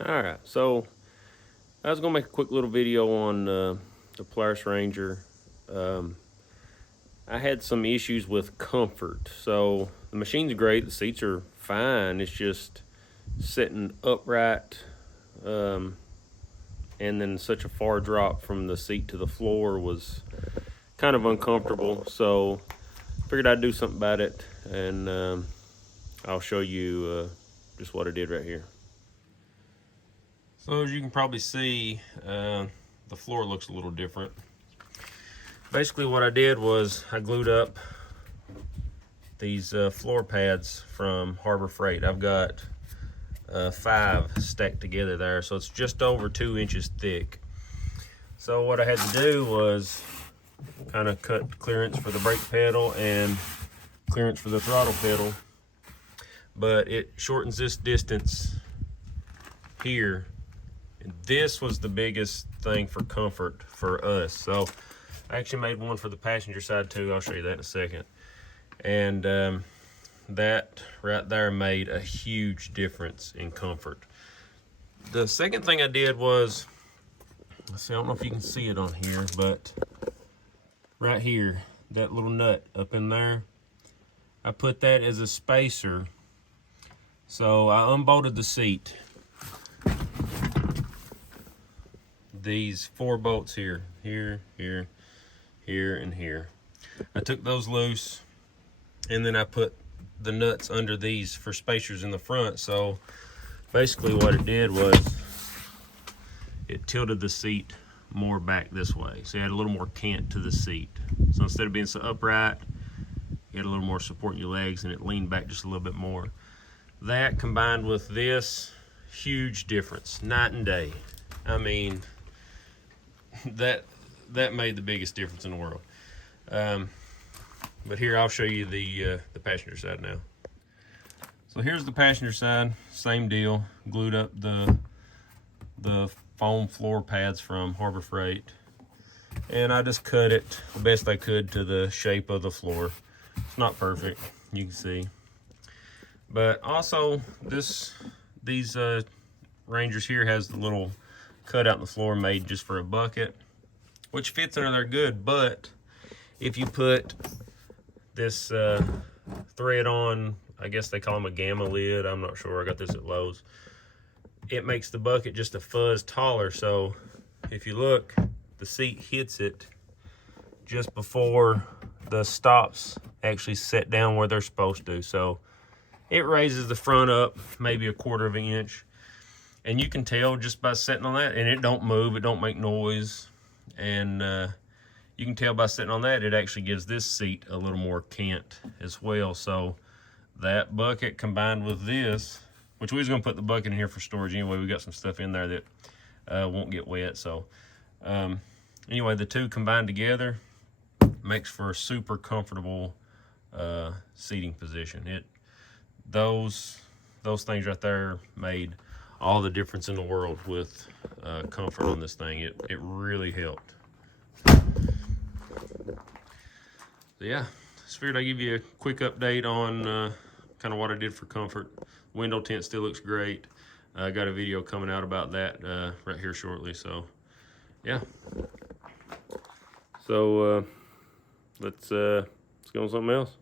Alright, so I was going to make a quick little video on the Polaris Ranger. I had some issues with comfort. So the machine's great, the seats are fine, it's just sitting upright and then such a far drop from the seat to the floor was kind of uncomfortable. So figured I'd do something about it, and I'll show you just what I did right here. So as you can probably see, the floor looks a little different. Basically what I did was I glued up these floor pads from Harbor Freight. I've got 5 stacked together there, so it's just over 2 inches thick. So what I had to do was kind of cut clearance for the brake pedal and clearance for the throttle pedal, but it shortens this distance here. And this was the biggest thing for comfort for us. So I actually made one for the passenger side too. I'll show you that in a second. And that right there made a huge difference in comfort. The second thing I did was, let's see, I don't know if you can see it on here, but right here, that little nut up in there, I put that as a spacer. So I unbolted the seat. These 4 bolts here, here, and here. I took those loose, and then I put the nuts under these for spacers in the front. So basically what it did was it tilted the seat more back this way. So you had a little more cant to the seat. So instead of being so upright, you had a little more support in your legs, and it leaned back just a little bit more. That combined with this, huge difference, night and day. I mean, that made the biggest difference in the world. But here, I'll show you the passenger side now. So here's the passenger side, same deal. Glued up the foam floor pads from Harbor Freight, and I just cut it the best I could to the shape of the floor. It's not perfect, you can see. But also, these Rangers here has the little cut out in the floor made just for a bucket, which fits under there good. But if you put this thread on, I guess they call them a gamma lid, I'm not sure, I got this at Lowe's, it makes the bucket just a fuzz taller. So if you look, the seat hits it just before the stops actually set down where they're supposed to. So it raises the front up maybe 1/4 of an inch. And you can tell just by sitting on that, and it don't move, it don't make noise. And you can tell by sitting on that, it actually gives this seat a little more cant as well. So that bucket combined with this, which we was gonna put the bucket in here for storage anyway, we got some stuff in there that won't get wet. So anyway, the two combined together makes for a super comfortable seating position. Those things right there made all the difference in the world with comfort on this thing. It really helped. So yeah, just figured I'd give you a quick update on kind of what I did for comfort. Window tint still looks great. I got a video coming out about that right here shortly. So yeah. So let's go on something else.